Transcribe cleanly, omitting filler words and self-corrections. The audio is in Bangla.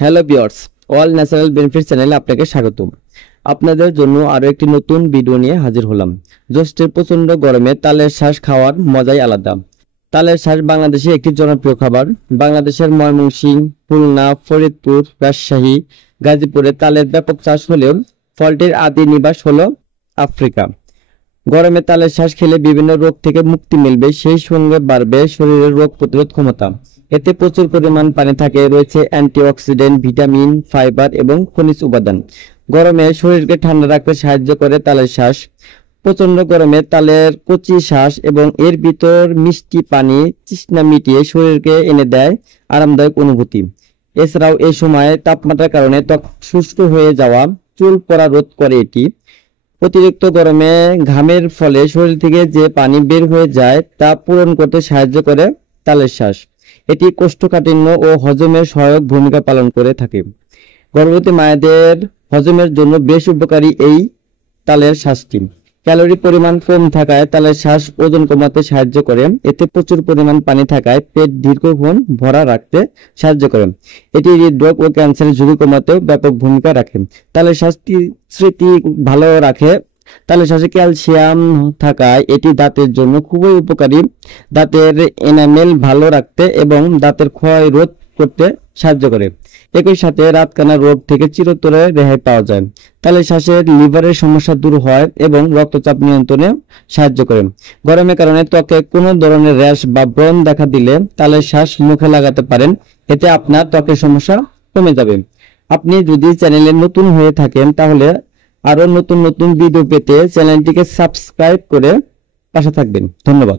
Hello viewers, all natural benefit চ্যানেলে আপনাকে স্বাগতম। আপনাদের জন্য আরো একটি নতুন ভিডিও নিয়ে হাজির হলাম। জ্যৈষ্ঠের প্রচন্ড গরমে তালের শ্বাস খাওয়ার মজাই আলাদা। তালের শ্বাস বাংলাদেশে একটি জনপ্রিয় খাবার। বাংলাদেশের ময়মনসিংহ, খুলনা, ফরিদপুর, রাজশাহী, গাজীপুরে তালের ব্যাপক চাষ হলেও ফলটির আদি নিবাস হলো আফ্রিকা। গরমে তালের শ্বাস খেলে বিভিন্ন রোগ থেকে মুক্তি মিলবে, সেই সঙ্গে বাড়বে শরীরের রোগ প্রতিরোধ ক্ষমতা। এতে প্রচুর পরিমাণ পানি থাকে, রয়েছে অ্যান্টিঅক্সিডেন্ট, ভিটামিন, ফাইবার এবং খনিজ উপাদান। গরমে শরীরকে ঠান্ডা রাখতে সাহায্য করে তালের শ্বাস। প্রচন্ড গরমে তালের কচি শ্বাস এবং এর ভিতর মিষ্টি পানি তৃষ্ণা মিটিয়ে শরীরকে এনে দেয় আরামদায়ক অনুভূতি। এছাড়াও এই সময়ে তাপমাত্রার কারণে ত্বক শুষ্ক হয়ে যাওয়া, চুল পড়া রোধ করে এটি। অতিরিক্ত গরমে ঘামের ফলে শরীর থেকে যে পানি বের হয়ে যায় তা পূরণ করতে সাহায্য করে তালের শ্বাস। এটি কোষ্ঠকাঠিন্য ও হজমের সহায়ক ভূমিকা পালন করে থাকে। গর্ভবতী মায়েদের হজমের জন্য বেশ উপকারী এই তালের শ্বাসটি। ক্যালোরি পরিমাণ কম থাকায় তালের শ্বাস ওজন কমাতে সাহায্য করে। এতে প্রচুর পরিমাণ পানি থাকায় পেট দীর্ঘক্ষণ ভরা রাখতে সাহায্য করে। এটি হৃদরোগ ও ক্যান্সারের ঝুঁকি কমাতেও ব্যাপক ভূমিকা রাখে। তালের শ্বাসটি স্মৃতি ভালো রাখে। তালের শ্বাসে ক্যালসিয়াম থাকায় এটি দাঁতের জন্য খুবই উপকারী। দাঁতের এনামেল ভালো রাখতে এবং দাঁতের ক্ষয় রোধ করতে সাহায্য করে। একই সাথে রাতকানা রোগ থেকে চিরতরে রেহাই পাওয়া যায়। তালের শ্বাসের লিভারের সমস্যা দূর হয় এবং রক্তচাপ নিয়ন্ত্রণে সাহায্য করে। গরমের কারণে ত্বকে কোনো ধরনের র্যাশ বা ব্রণ দেখা দিলে তালের শ্বাস মুখে লাগাতে পারেন। এতে আপনার ত্বকের সমস্যা কমে যাবে। আপনি যদি চ্যানেলে নতুন হয়ে থাকেন তাহলে আরো নতুন নতুন ভিডিও পেতে চ্যানেলটিকে সাবস্ক্রাইব করে পাশে থাকবেন। ধন্যবাদ।